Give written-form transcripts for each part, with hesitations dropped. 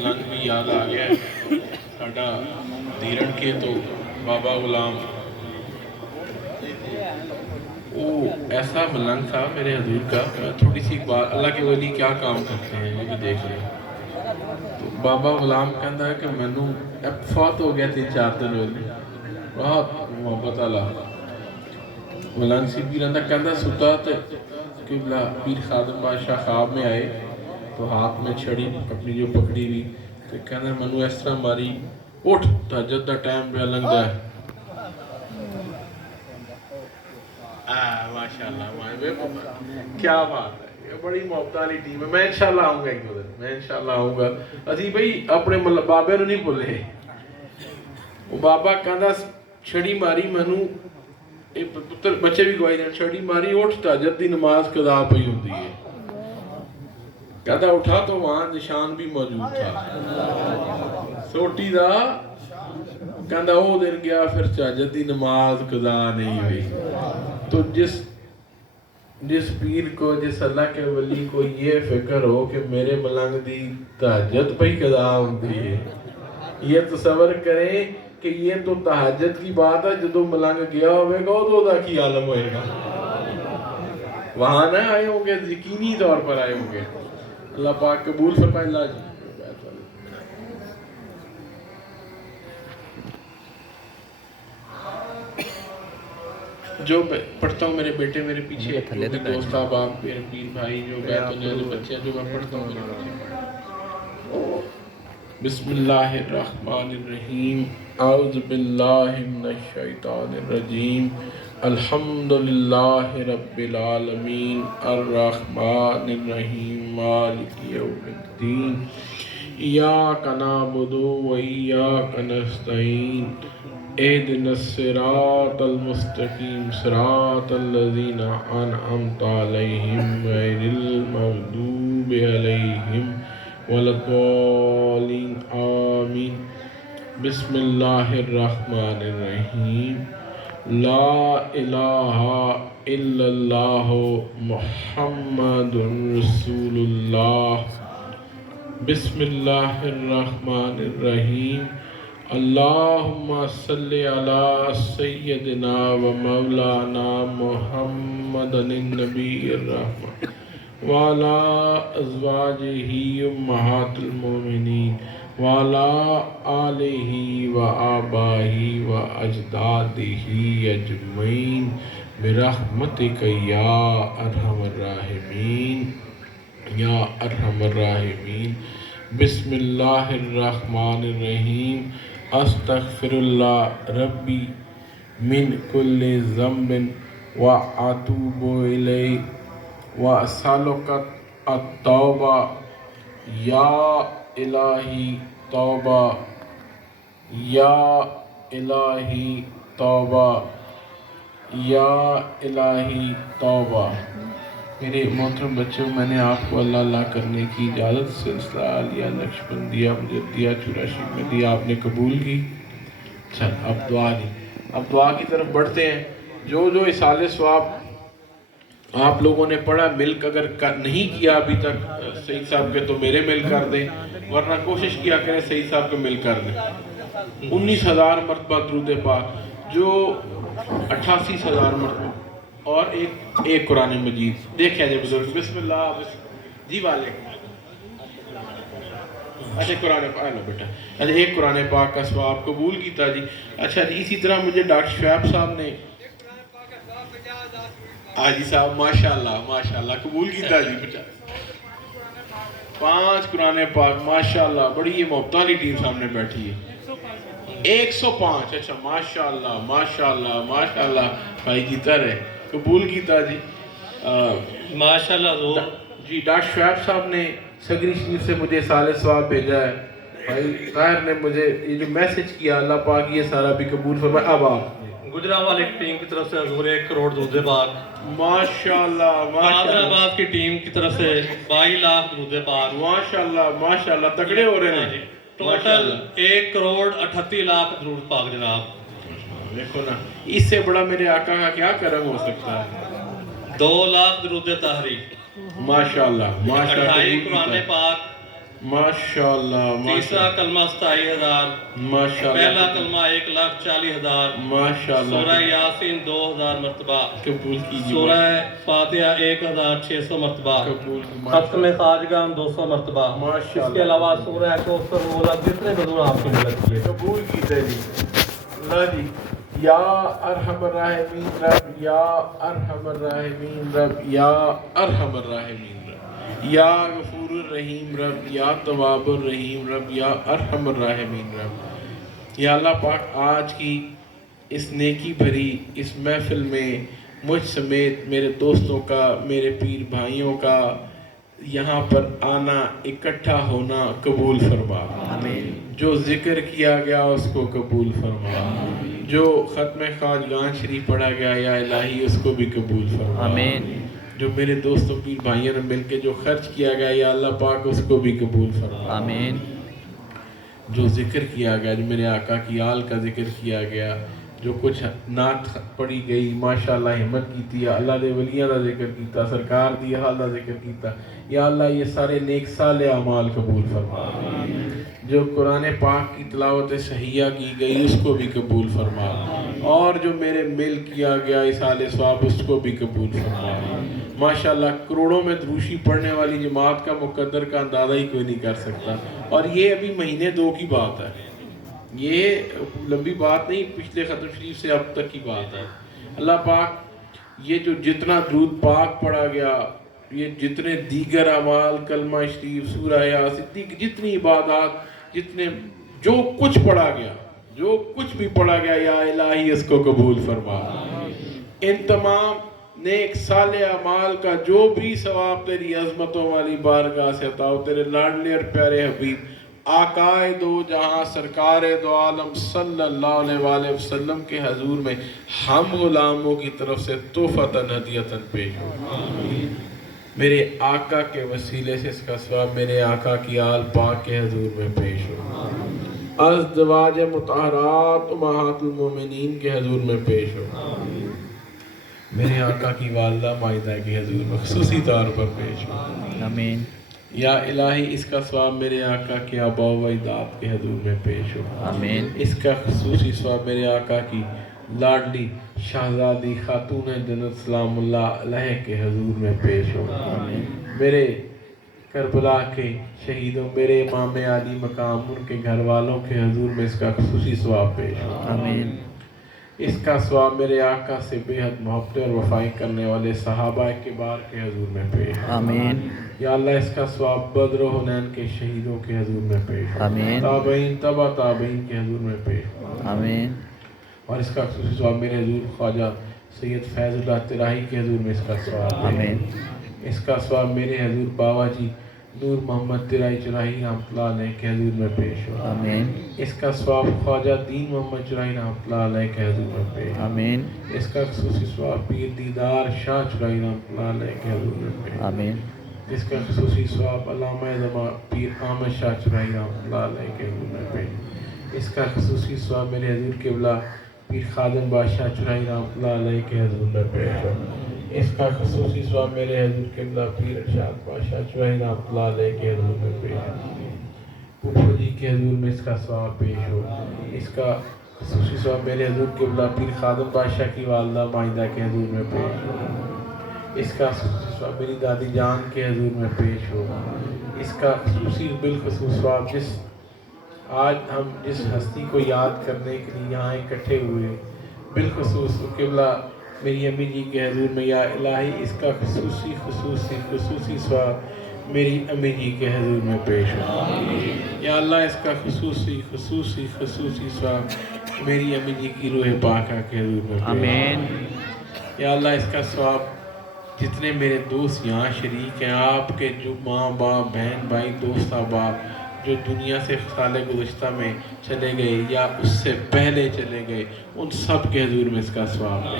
ملنگ بھی یاد آ گیا ساڈا دیرڑ کے تو بابا غلام وہ ایسا ملنگ تھا میرے حضور کا. تھوڑی سی بات, اللہ کے ولی کیا کام کرتے ہیں یہ بھی دیکھ لیں. تو بابا غلام کہندا ہے کہ مینوں فوت ہو گیا 3-4 دن ہوئے, بہت محبت والا ملنگ سی. پیر اندر کہندا ستا تے قبلہ پیر خادم بادشاہ خواب میں آئے تو ہاتھ میں چھڑی اپنی جو پکڑی ہوئی تو کہنا منو اس طرح ماری, اٹھ تہجد دا ٹائم پہ لنگدا ہے. ماشاءاللہ کیا بات ہے, یہ بڑی محبت والی ٹیم ہے. میں انشاءاللہ آؤں گا ایک دو دن, میں انشاءاللہ آؤں گا. اسی بھائی اپنے بابے نو نہیں بھولے. وہ بابا کہندا چھڑی ماری مینوں, پتر بچے بھی گواہی دین, چھڑی ماری اٹھ تہجد دی نماز قضا پئی ہوندی ہے. کہتا اٹھا تو وہاں نشان بھی موجود تھا سوٹی دا. کہندا او دن گیا پھر تہجد دی نماز قضا نہیں ہوئی. تو جس پیر کو, جس اللہ کے ولی کو یہ فکر ہو کہ میرے ملنگ دی تہجد پہ قضا ہوندی ہے, یہ تصور کریں کہ یہ تو تہجد کی بات ہے. جدو ملنگ گیا ہوئے گا تو دا کی عالم ہوئے گا. وہاں نہ آئے ہوں گے, یقینی طور پر آئے ہوں گے. اللہ پاک قبول فرمائے. اللہ جی جو پڑھتا ہوں میرے بیٹے میرے پیچھے, دوست احباب میرے پیر بھائی جو بیت الجل بچے جو میں پڑھتا ہوں میرے پیچھے. بسم اللہ الرحمن الرحیم. اعوذ باللہ من الشیطان الرجیم. الحمدللہ رب العالمین الرحمن الرحیم مالک یوم الدین. ایاک نعبد و ایاک نستعین. اهدنا الصراط المستقیم صراط الذین انعمت علیہم غیر المغضوب علیہم ولا الضالین آمین. بسم اللہ الرحمن الرحیم. لا الہ الا اللہ محمد رسول اللہ. بسم اللہ الرحمن الرحیم. اللہم صلی علی سیدنا و مولانا محمد النبی الرحمن وعلی ازواجہ امہات المومنین وعلی آلہ و آبائہ و اجدادہ اجمعین برحمتک یا ارحم الراحمین یا ارحم الراحمین. بسم اللہ الرحمن الرحیم. استغفر اللہ ربی من کل ذنب واتوب الیہ واسألک التوبہ. یا الہی توبہ, یا الہی توبہ, یا الہی توبہ. میرے محترم بچوں, میں نے آپ کو اللہ اللہ کرنے کی اجازت سلسلہ عالیہ نقشبندیہ مجدیہ چوراسی میں دی, آپ نے قبول کی. چل اب دعا دی, اب دعا کی طرف بڑھتے ہیں. جو اصالِ ثواب آپ لوگوں نے پڑھا, ملک اگر نہیں کیا ابھی تک سعید صاحب کے تو میرے مل کر دیں, ورنہ کوشش کیا کریں سعید صاحب کے مل کر دیں. 19,000 مرتبہ درود پاک, جو 88,000 مرتبہ, اور ایک قرآن مجید. دیکھیں جب بزرگ بسم اللہ جی والے. اچھا قرآن پاک لو بیٹا, اچھا ایک قرآن پاک کا ثواب قبول کیتا جی. اچھا جی اسی طرح مجھے ڈاکٹر شعیب صاحب نے حاجی صاحب ماشاءاللہ ماشاءاللہ قبول کیتا جی. 5 قرآن پاک ماشاءاللہ. بڑی یہ محبت والی ٹیم سامنے بیٹھی ہے. 105. اچھا ماشاءاللہ ماشاءاللہ ماشاءاللہ. بھائی جیتا رہے, قبول کیتا جی ماشاءاللہ حضور. جی ڈاکٹر شعیب صاحب نے سگری شریف سے مجھے سال ثواب بھیجا ہے. بھائی طاہر نے مجھے یہ جو میسج کیا, اللہ پاک یہ سارا بھی قبول فرمائے. اب آپ گجرانوالے کی ٹیم کی طرف سے حضور 1 کروڑ درود پاک. ماشاءاللہ ماشاءاللہ. حیدرآباد کی ٹیم کی طرف سے 22 لاکھ درود پاک. ماشاءاللہ ماشاءاللہ. تگڑے ہو رہے ہیں. ٹوٹل 1 کروڑ 38 لاکھ درود پاک جناب. دیکھو نا, اس سے بڑا میرے آقا کا کیا کرم ہو سکتا ہے. 2 لاکھ درود طاہری. ماشاءاللہ ماشاءاللہ. 28 قرآن پاک. माशाल्लाह तीसरा कलमा 27,000, माशाल्लाह पहला कलमा 1,40,000, माशाल्लाह सूरह यासीन 2,000 मरतबा, कबूल कीजिए सूरह फातिहा 1,600 मरतबा, कबूल खत्म खाजगाम 200 मरतबा, माशाल्लाह। इसके अलावा सूरह कौसर मोला जितने बदूर आपको मिलत किए कबूल कीजिए जी अल्लाह जी या अरहमर राहिमीन रब या अरहमर राहिमीन रब या अरहमर राहिमीन रब या गफूरुर रहीम रब या तवाबुर रहीम रब या अरहमर राहिमीन रब। या अल्लाह पाक आज की इस नेकी भरी इस महफिल में मुझ समेत मेरे दोस्तों का मेरे पीर भाइयों का यहाँ पर आना इकट्ठा होना कबूल फरमा। जो जिक्र किया गया उसको कबूल फरमा, जो ख़त्म खाजगान शरीफ पढ़ा गया या इलाही उसको भी कबूल फरमा। आमीन। जो मेरे दोस्तों पीर भाइयों ने मिलकर जो खर्च किया गया या अल्लाह पाक उसको भी कबूल फरमा। आमीन। जो जिक्र किया गया, जो मेरे आका की आल का जिक्र किया गया, जो कुछ नात पढ़ी गई माशाअल्लाह हिम्मत की अल्लाह दे वलियां दा जिक्र कीता, सरकार दी हाल दा जिक्र कीता, या अल्लाह ये सारे नेक साले अमाल कबूल फरमा। जो कुरान पाक की तिलावत सहिया की गई उसको भी कबूल फरमा, और जो मेरे मिल किया गया इस आले स्वाब उसको भी कबूल फरमा। माशाअल्लाह करोड़ों में द्रूशी पढ़ने वाली जमात का मुकद्दर का अंदाज़ा ही कोई नहीं कर सकता, और ये अभी महीने 2 की बात है, ये लंबी बात नहीं, पिछले ख़त्म शरीफ से अब तक की बात है। अल्लाह पाक ये जो जितना दूध पाक पढ़ा गया, ये जितने दीगर अमाल कलमा शरीफ सूरह यासीन जितनी इबादत जितने जो कुछ पढ़ा गया, जो कुछ भी पढ़ा गया या इलाही इसको कबूल फरमा। इन तमाम नेक साले अमाल का जो भी सवाब तेरी अज़मतों वाली बारगाह से अताओ, तेरे लाडले और प्यारे हबीब आकाए दो जहाँ सरकार दो आलम सल्लल्लाहु अलैहि वसल्लम के हजूर में हम गुलामों की तरफ से तोहफतन हदियतन पेश हो। मेरे आका के वसीले से इसका सवाब मेरे आका की आल पाक के हजूर में पेश हो। अज़दवाज मुतहरात उम्महातुल मोमिनीन के हजूर में पेश हो। मेरे आका की वालदा माइदा के हजूर में खुसूसी तौर पर पेश हो। आमीन। या इलाही इसका सवाब मेरे आका के आबा व अजदाद के हजूर में पेश हो। आमीन। इसका खुसूसी सवाब मेरे आका की लाडली शहजादी खातून जन्नत सलामुल्लाह अलैह के हजूर में पेश हो। मेरे करबला के शहीदों, मेरे इमाम आली मकाम उनके घर वालों के हजूर में इसका खुसूसी सवाब पेश हो। आमीन। इसका सवाब मेरे आका से बेहद मोहब्बत और वफाई करने वाले सहाबा किबार के हजूर में पेश हो। आमीन। या अल्लाह इसका सवाब बद्र व हुनैन के शहीदों के हजूर में पेश हो। आमीन। ताबईन तबा ताबईन के हजूर में पेश हो। आमीन। और इसका खुसूसी सवाब मेरे हजूर ख्वाजा सैयद फैज़ुल्लाह तिराही के हजूर में इसका सवाब है। आमीन। इसका सवाब मेरे हजूर बाबा जी नूर मोहम्मद तिराही चुराही रहमतुल्लाह अलैह के हजूर में पेश हो। आमीन। इसका सवाब ख्वाजा दीन मोहम्मद चुराही रहमतुल्लाह अलैह के हजूर में पेश हो। आमीन। इसका खुसूसी सवाब पीर दीदार शाह चुराही रहमतुल्लाह अलैह के हजूर में पेश हो। आमीन। इसका खुसूसी सवाब अल्लामा ज़मा पीर अहमद शाह चुराही रहमतुल्लाह अलैह के हजूर में पेश हो। इसका खुसूसी सवाब मेरे हजूर क़िबला पीर खादिम बादशाह चुराही रहमतुल्लाह अलैह के हजूर में पेश हो। इसका खुसूसी सवाब मेरे हजूर क़िबला पीर इरशाद बादशाह चुराही रहमतुल्लाह अलैह के हजूर में पेश हो। फूफो जी के हजूर में इसका सवाब पेश हो। इसका खुसूसी सवाब मेरे हजूर क़िबला पीर खादिम बादशाह की वालदा माइदा के हजूर में पेश हो। इसका खुसूसी सवाब मेरी दादी जान के हजूर में पेश हो। इसका खुसूसी बिलखुसूस सवाब आज हम जिस हस्ती को याद करने के लिए यहाँ इकट्ठे हुए, बिलखुसूस क़िबला मेरी अम्मी जी के हजूर में या इलाही इसका खुसूसी सवाब मेरी अम्मी जी के हजूर में पेश हो। या अल्लाह इसका खुसूसी सवाब मेरी अम्मी जी की रूह पाका के हजूर में पेश हो। आमीन। या अल्लाह इसका सवाब जितने मेरे दोस्त यहाँ शरीक हैं, आपके जो माँ बाप बहन भाई दोस्त अहबाब जो दुनिया से साले गुज़श्ता में चले गए या उससे पहले चले गए, उन सब के हजूर में इसका सवाब है।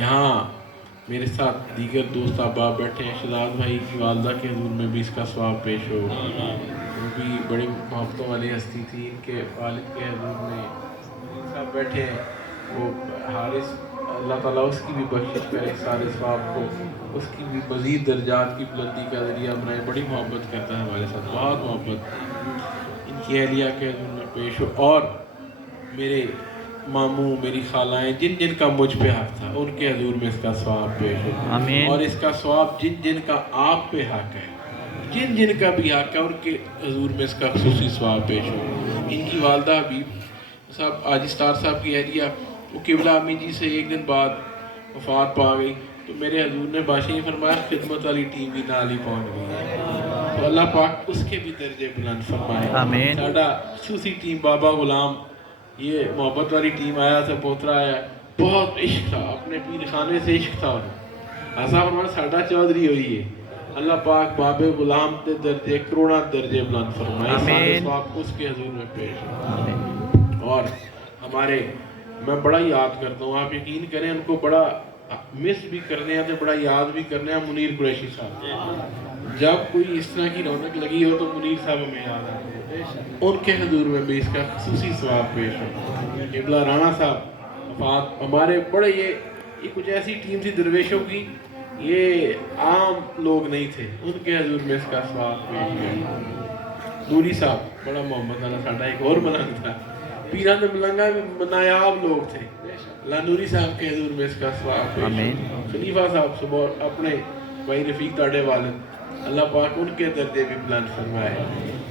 यहाँ मेरे साथ दीगर दोस्त अहबाब बैठे हैं, शहजाद भाई की वालदा के हजूर में भी इसका सवाब पेश हो। वो भी बड़ी मोहब्बतों वाली हस्ती थी, इनके वालिद के हजूर में सब बैठे हैं। वो हारिस اللہ ताला उसकी भी बख्शिश करे, सारे सवाब को उसकी भी मज़ीद दर्जात की बुलंदी का ज़रिया बनाए। बड़ी मोहब्बत करता है हमारे साथ, बहुत मोहब्बत। इनकी अहलिया के हज़ूर में पेश हो, और मेरे मामू मेरी खालाएँ जिन जिन का मुझ पे हक था उनके हज़ूर में इसका सवाब पेश हो, आमीन। और इसका सवाब जिन जिन का आप पे हक है, जिन जिन का भी हक है उनके हज़ूर में इसका खुसूसी सवाब पेश हो। इनकी वालदा हबीब साहब आजी स्टार साहब की अहलिया वो किबला अम्मी जी से एक दिन बाद वफात पा गई, तो मेरे हजूर ने बादशाह फरमाया खिदमत वाली टीम भी नाल ही पहुंच गई है, तो अल्लाह पाक उसके भी दर्जे बुलंद फरमाए। आमीन। साडा खुसूसी टीम बाबा गुलाम, ये मोहब्बत वाली टीम आया था, पोतरा आया, बहुत इश्क था, अपने पीर खाने से इश्क था उन्हें। ऐसा फरमाया साडा चौधरी हुई है, अल्लाह पाक बाबे गुलाम के दर्जे करोड़ा दर्जे बुलंद फरमाए। आमीन। आपको उसके हजूर में पेश हो। आमीन। और हमारे मैं बड़ा याद करता हूँ, आप यकीन करें उनको बड़ा मिस भी करने हैं तो बड़ा याद भी करने हैं। मुनीर कुरैशी साहब, जब कोई इस तरह की रौनक लगी हो तो मुनीर साहब हमें याद आते हैं, उनके हजूर में भी इसका खुसूसी सवाब पेश हो। किबला राणा साहब वफात, हमारे बड़े ये कुछ ऐसी टीम थी दरवेशों की, ये आम लोग नहीं थे, उनके हजूर में इसका सवाब पेश है। नूरी साहब बड़ा मोहम्मद वाला साडा एक और मलंग था, पीरा ने मलंगा नायाब लोग थे, लानूरी साहब के हजूर में इसका सवाब पेश है। खलीफा साहब सुबह अपने भाई रफीक ताड़े वाले, अल्लाह पाक उनके दर्जे भी बुलंद फरमाए।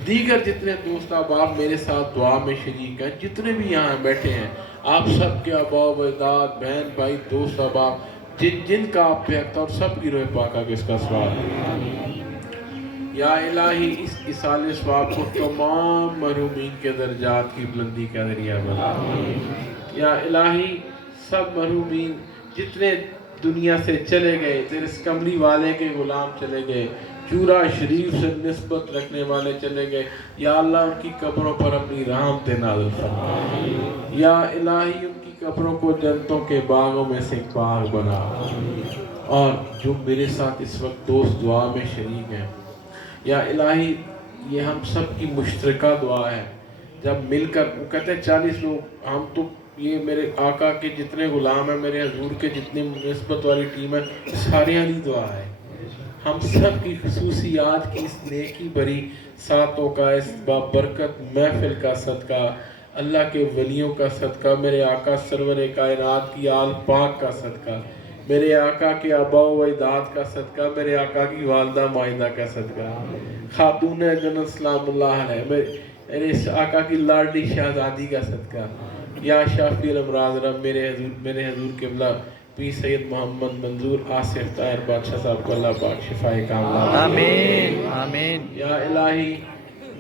दीगर जितने दोस्त आप मेरे साथ दुआ में शरीक हैं, जितने भी यहाँ बैठे हैं, आप सब के आबाओ अजदाद बहन भाई दोस्त अहबाब जिन जिन का आप पे हक था, और सब की रोए पाका के इसका सवाब। या इलाही इस इसाले सवाब को तमाम महरूमीन के दर्जात की बुलंदी का ज़रिया बना। या इलाही सब महरूमीन जितने दुनिया से चले गए, तेरे इस कमली वाले के गुलाम चले गए, चूरा शरीफ से निस्बत रखने वाले चले गए, या अल्लाह उनकी कब्रों पर अपनी रहमत नाज़िल फरमा। या इलाही उनकी कब्रों को जन्नतों के बागों में से एक बाग बना। और जो मेरे साथ इस वक्त दोस्त दुआ में शरीक हैं, या इलाही ये हम सब की मुश्तरका दुआ है, जब मिलकर वो कहते हैं 40 लोग, हम तो ये मेरे आका के जितने गुलाम हैं, मेरे हजूर के जितनी निस्बत वाली टीम है, सारे वाली दुआ है। हम सब की खुसूसी आज की इस नेकी भरी सातों का इस बाबरकत महफिल का सदका, अल्लाह के वलियों का सदका, मेरे आका सरवर कायनात की आल पाक का सदका, मेरे आका के आबाओ व अजदाद का सदका, मेरे आका की वालदा माइदा का सदका, खातून जन्नत सलामुल्लाह अलैह, मेरे इस आका की लाडली शहजादी का सदका, या शाफी अमराज रब मेरे हजूर किबला पी सैयद मोहम्मद मंजूर आसिफ ताहिर बादशाह साहब को अल्लाह पाक शिफाए कामला आमीन आमीन। या इलाही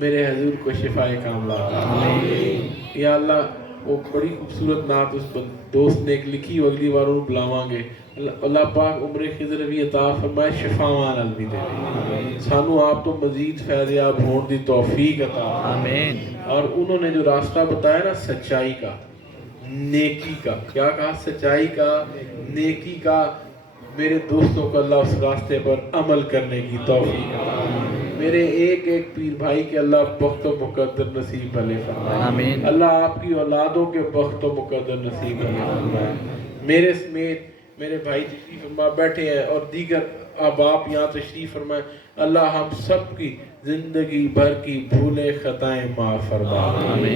मेरे हजूर को शिफाए कामला आमीन। या अल्लाह वो बड़ी खूबसूरत नात उस दोस्त ने एक लिखी, अगली बार उन्हें बुलावांगे, अल्लाह पाक उम्र खिजर भी अता फरमाए, शिफावान अलवी दे सानू आप तो मजीद फैज़याब होने दी तौफीक अता आमीन। और उन्होंने जो रास्ता बताया ना सच्चाई का, नेकी का, क्या कहा, सच्चाई का, नेकी का, मेरे दोस्तों को अल्लाह उस रास्ते पर अमल करने की तौफीक अता। मेरे एक एक पीर भाई के अल्लाह बख्त व मुकद्दर नसीब भले फरमाए आमीन। अल्लाह आपकी औलादों के बख्त व मुकद्दर नसीब भले फरमाए। मेरे समेत मेरे भाई तशरीफ फरमा बैठे हैं और दीगर अहबाब यहाँ तशरीफ फरमाए, अल्लाह हम सब की जिंदगी भर की भूले खताएं माफ़ फरमा।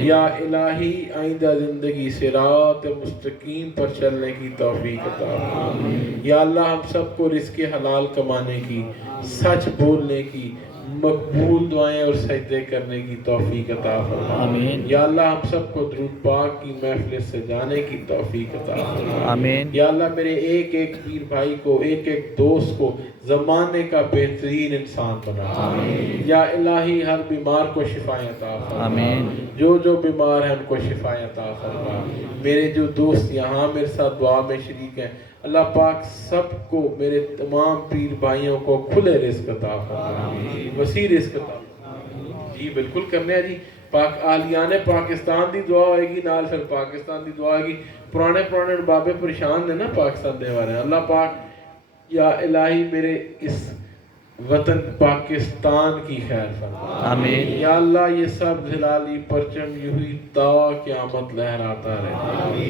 या इलाही आइंदा जिंदगी सिरात मुस्तकीम पर चलने की तौफीक अता फरमा। या अल्लाह हम सबको रिज़्क़ हलाल कमाने की, सच बोलने की, मकबूल दुआएं और सजदे करने की तौफीक अता फरमा। आमीन। या अल्लाह हम सबको दुरूद पाक की महफिल से जाने की तौफीक अता फरमा। आमीन। या अल्लाह मेरे एक एक पीर भाई को, एक एक दोस्त को ज़माने का बेहतरीन इंसान बना। आमीन। या इलाही हर बीमार को शिफाए अता फरमा। आमीन। जो जो बीमार है उनको शिफाए अता फरमा। मेरे जो दोस्त यहाँ मेरे साथ दुआ में शरीक हैं, अल्लाह पाक सबको, मेरे तमाम पीर भाइयों को खुले रिज़्क़ अता फरमा, वसी रिज़्क़ अता। जी बिल्कुल करने हैं जी। पाक आलियाने पाकिस्तान दी दुआ होएगी, नाल फिर पाकिस्तान दी दुआ होएगी। पुराने बाबे परेशान ने ना पाकिस्तान दे बारे, अल्लाह पाक या इलाही मेरे इस वतन पाकिस्तान की खैर फरमा। आमीन। या अल्लाह ये सब हिलाली परचम यूं ही ता क़यामत लहराता रहे।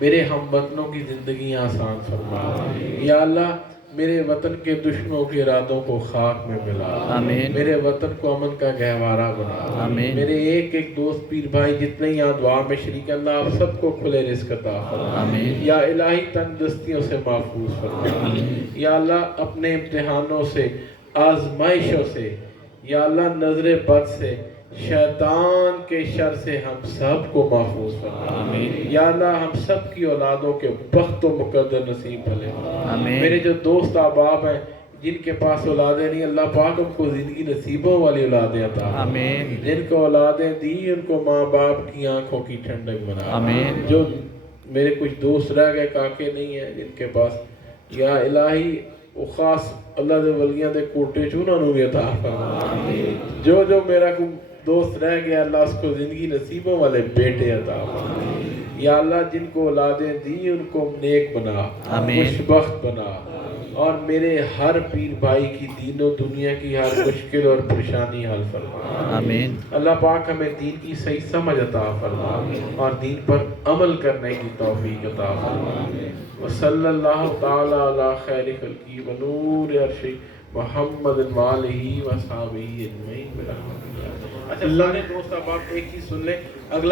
میرے ہم وطنوں کی زندگیاں آسان فرما۔ یا اللہ میرے وطن کے دشمنوں کے ارادوں کو خاک میں ملا۔ آمین۔ میرے وطن کو امن کا گہوارہ بنا۔ آمین۔ میرے ایک ایک دوست پیر بھائی جتنے یہاں دعا میں شریک، اللہ آپ سب کو کھلے رزق عطا فرما۔ آمین۔ یا الہی تندرستیوں سے محفوظ فرما۔ یا اللہ اپنے امتحانوں سے، آزمائشوں سے، یا اللہ نظر بد سے، شیطان کے شر سے ہم سب کو محفوظ فرما۔ آمین۔ یا اللہ ہم سب کی اولادوں کے بخت و مقدر نصیب بھلے۔ آمین۔ میرے جو دوست احباب ہیں جن کے پاس اولادیں نہیں، اللہ پاک ان کو زندگی نصیبوں والی اولادیں عطا فرما۔ آمین۔ جن کو اولادیں دی ان کو ماں باپ کی آنکھوں کی ٹھنڈک بنا۔ آمین۔ جو میرے کچھ دوست رہ گئے کاکے نہیں ہیں جن کے پاس، یا الہی وہ خاص اللہ دے ولیاں دے کوٹے چونہ نو بھی عطا فرما۔ جو میرا کوئی دوست رہ گیا اللہ اس کو زندگی نصیبوں والے بیٹے عطا فرما۔ یا اللہ جن کو اولادیں دی ان کو نیک بنا، آمین۔ خوشبخت بنا، اور میرے ہر پیر بھائی کی دین و دنیا کی ہر مشکل اور پریشانی حل فرما۔ آمین۔ اللہ پاک ہمیں دین کی صحیح سمجھ عطا فرما اور دین پر عمل کرنے کی توفیق عطا فرما۔ وصلی اللہ تعالی علی خیر خلقہ ونور عرشہ محمد وآلہ وصحبہ اجمعین برحمتہ۔ اچھا سارے دوست اب آپ ایک ہی سن لیں، اگلا